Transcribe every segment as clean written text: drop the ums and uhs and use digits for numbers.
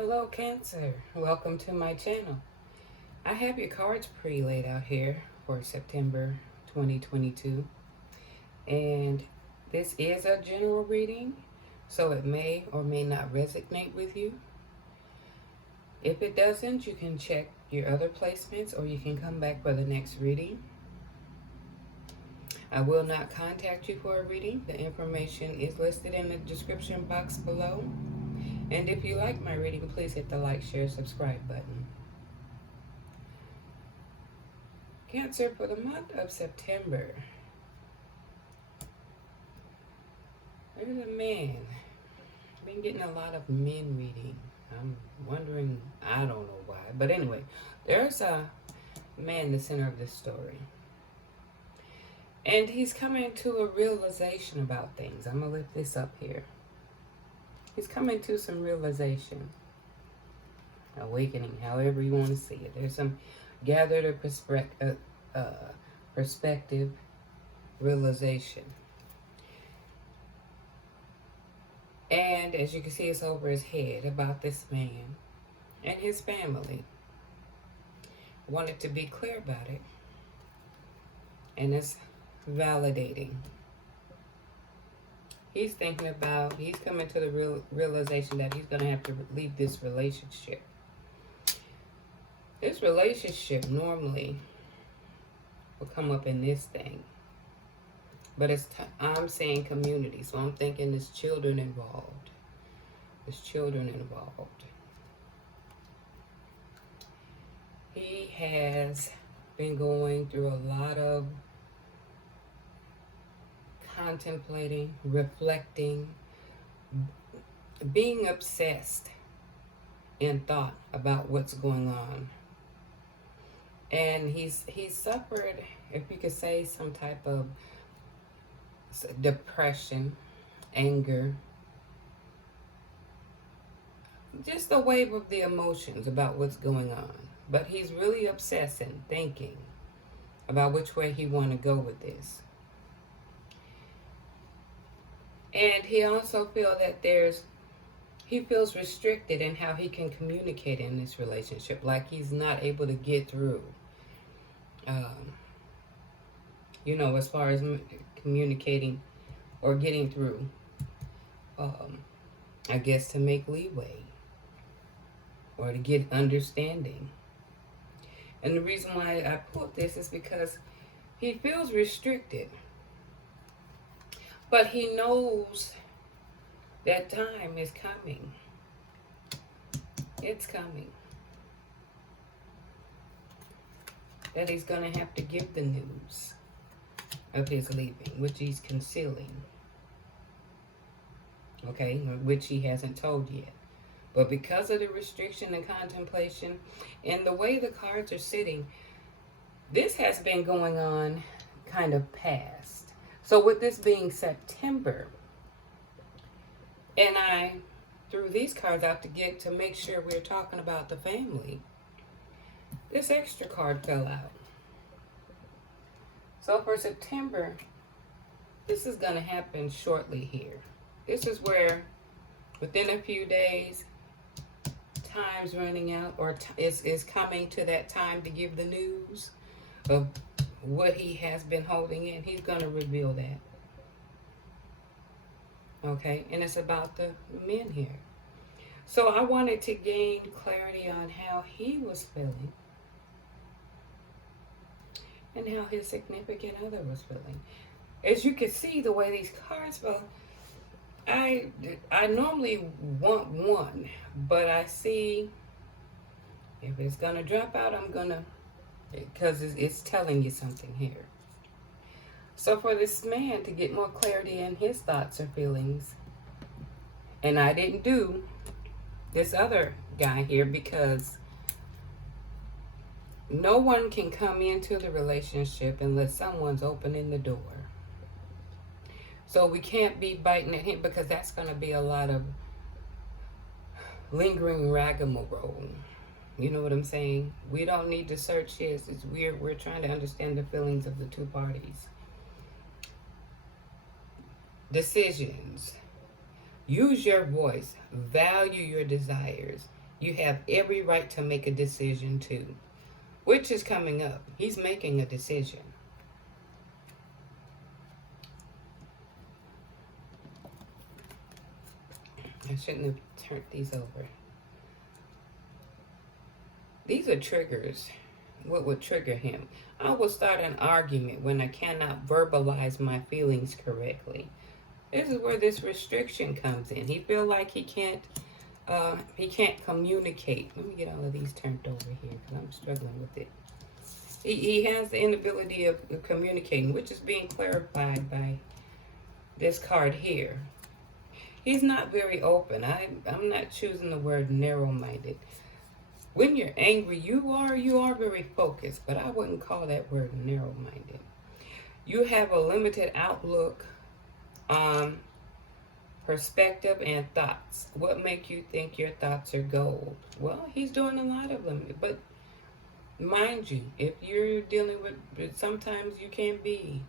Hello Cancer, welcome to my channel. I have your cards pre-laid out here for September 2022, and this is a general reading, so it may or may not resonate with you. If it doesn't, you can check your other placements or you can come back for the next reading. I will not contact you for a reading. The information is listed in the description box below. And if you like my reading, please hit the like, share, subscribe button. Cancer, for the month of September, there's a man. I've been getting a lot of men reading. I'm wondering, I don't know why. But anyway, there's a man in the center of this story. And he's coming to a realization about things. I'm going to lift this up here. He's coming to some realization, awakening, however you want to see it. There's some gathered perspective, realization. And as you can see, it's over his head about this man and his family. I wanted to be clear about it. And it's validating. He's thinking about, he's coming to the realization that he's going to have to leave this relationship. This relationship normally will come up in this thing. But I'm saying community, so I'm thinking there's children involved. There's children involved. He has been going through a lot of contemplating, reflecting, being obsessed in thought about what's going on. And he's suffered, if you could say, some type of depression, anger, just a wave of the emotions about what's going on. But he's really obsessing, thinking about which way he want to go with this. And he also feels that he feels restricted in how he can communicate in this relationship. Like he's not able to get through, as far as communicating or getting through, I guess to make leeway or to get understanding. And the reason why I put this is because he feels restricted. But he knows that time is coming. It's coming. That he's going to have to give the news of his leaving, which he's concealing. Okay, which he hasn't told yet. But because of the restriction and contemplation and the way the cards are sitting, this has been going on kind of past. So with this being September, and I threw these cards out to make sure we're talking about the family, this extra card fell out. So for September, this is going to happen shortly here. This is where within a few days, time's running out, or is coming to that time to give the news of what he has been holding in. He's going to reveal that. Okay, and it's about the men here. So I wanted to gain clarity on how he was feeling and how his significant other was feeling. As you can see, the way these cards fell, I normally want one, but I see if it's going to drop out, I'm going to, because it's telling you something here. So for this man to get more clarity in his thoughts or feelings, and I didn't do this other guy here because no one can come into the relationship unless someone's opening the door. So we can't be biting at him because that's going to be a lot of lingering rigmarole. You know what I'm saying? We don't need to search his. We're trying to understand the feelings of the two parties. Decisions. Use your voice. Value your desires. You have every right to make a decision too. Which is coming up. He's making a decision. I shouldn't have turned these over. These are triggers. What would trigger him? I will start an argument when I cannot verbalize my feelings correctly. This is where this restriction comes in. He feel like he can't communicate. Let me get all of these turned over here because I'm struggling with it. He has the inability of communicating, which is being clarified by this card here. He's not very open. I'm not choosing the word narrow-minded. When you're angry, you are very focused, but I wouldn't call that word narrow-minded. You have a limited outlook on perspective and thoughts. What make you think your thoughts are gold? Well, he's doing a lot of them, but mind you, if you're dealing with sometimes you can be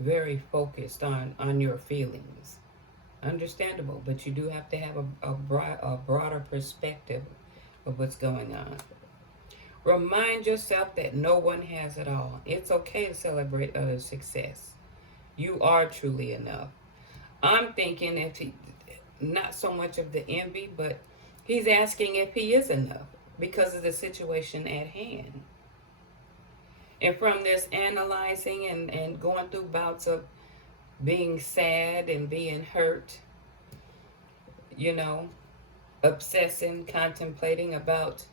very focused on your feelings. Understandable, but you do have to have a broader perspective of what's going on. Remind yourself that no one has it all. It's okay to celebrate others' success. You are truly enough. I'm thinking if he, not so much of the envy, but he's asking if he is enough because of the situation at hand. And from this analyzing and going through bouts of being sad and being hurt, obsessing, contemplating about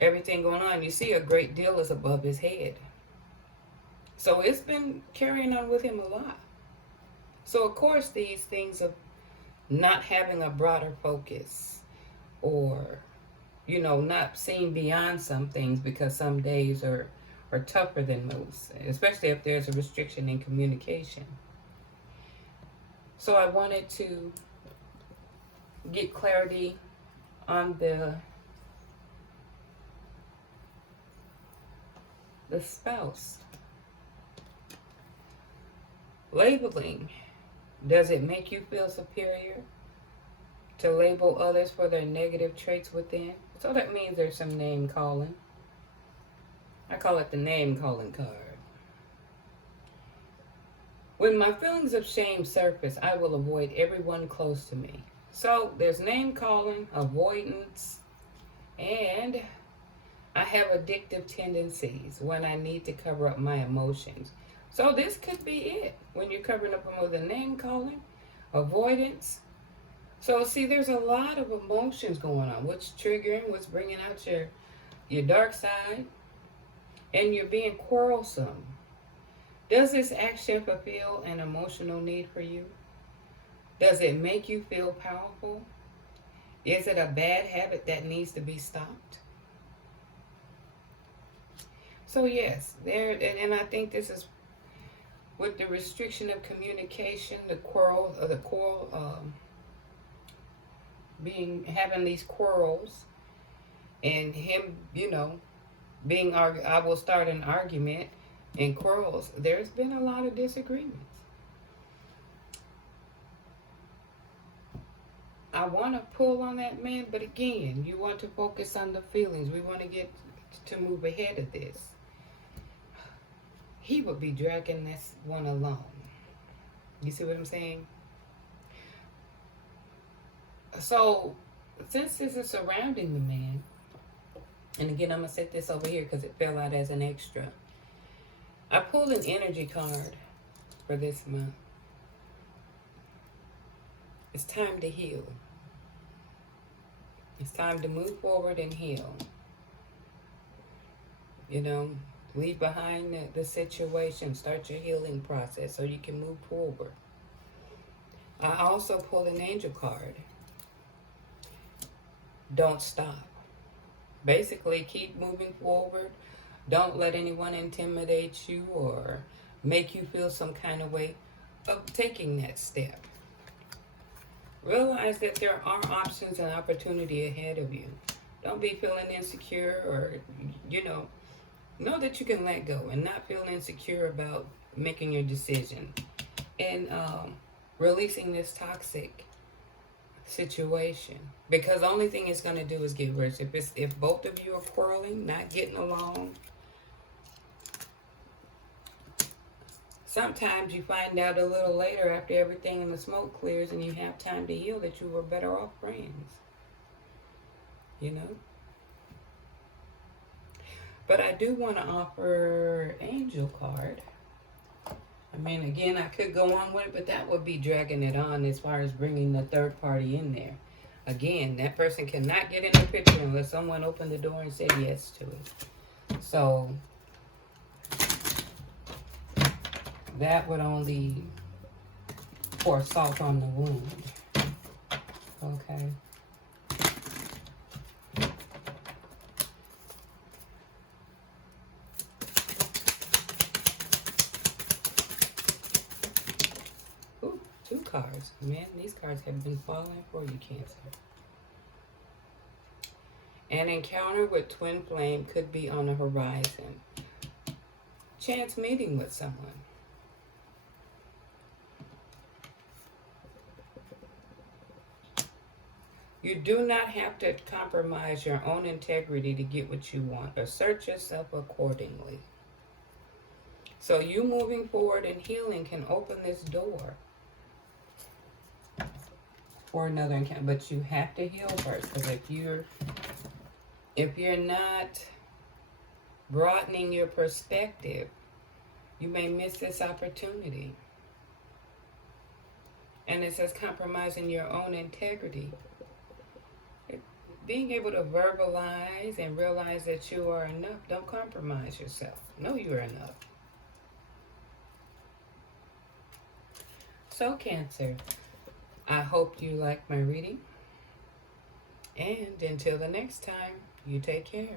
everything going on, you see a great deal is above his head. So it's been carrying on with him a lot. So of course these things of not having a broader focus or, not seeing beyond some things because some days are tougher than most, especially if there's a restriction in communication. So I wanted to get clarity on the spouse. Labeling. Does it make you feel superior to label others for their negative traits within? So that means there's some name calling. I call it the name calling card. When my feelings of shame surface, I will avoid everyone close to me. So there's name calling, avoidance, and I have addictive tendencies when I need to cover up my emotions. So this could be it. When you're covering up with a name calling, avoidance. So see, there's a lot of emotions going on. What's triggering, what's bringing out your dark side, and you're being quarrelsome. Does this action fulfill an emotional need for you? Does it make you feel powerful? Is it a bad habit that needs to be stopped? So yes, and I think this is with the restriction of communication, having these quarrels, and him, I will start an argument and quarrels. There's been a lot of disagreements. I want to pull on that man, but again, you want to focus on the feelings. We want to get to move ahead of this. He would be dragging this one along. You see what I'm saying? So, since this is surrounding the man, and again, I'm going to set this over here because it fell out as an extra. I pulled an energy card for this month. It's time to heal. It's time to move forward and heal. Leave behind the situation. Start your healing process so you can move forward. I also pulled an angel card. Don't stop. Basically, keep moving forward. Don't let anyone intimidate you or make you feel some kind of way of taking that step. Realize that there are options and opportunity ahead of you. Don't be feeling insecure or, know that you can let go and not feel insecure about making your decision and releasing this toxic situation. Because the only thing it's going to do is get worse. If both of you are quarreling, not getting along, sometimes you find out a little later after everything in the smoke clears and you have time to heal that you were better off friends. You know? But I do want to offer Angel card. I mean, again, I could go on with it, but that would be dragging it on as far as bringing the third party in there. Again, that person cannot get in the picture unless someone opened the door and said yes to it. So that would only pour salt on the wound. Okay. Ooh, 2 cards. Man, these cards have been falling for you, Cancer. An encounter with twin flame could be on the horizon. Chance meeting with someone. You do not have to compromise your own integrity to get what you want. Assert yourself accordingly. So you moving forward and healing can open this door for another encounter. But you have to heal first. Because if you're not broadening your perspective, you may miss this opportunity. And it says compromising your own integrity. Being able to verbalize and realize that you are enough. Don't compromise yourself. Know you are enough. So, Cancer, I hope you like my reading. And until the next time, you take care.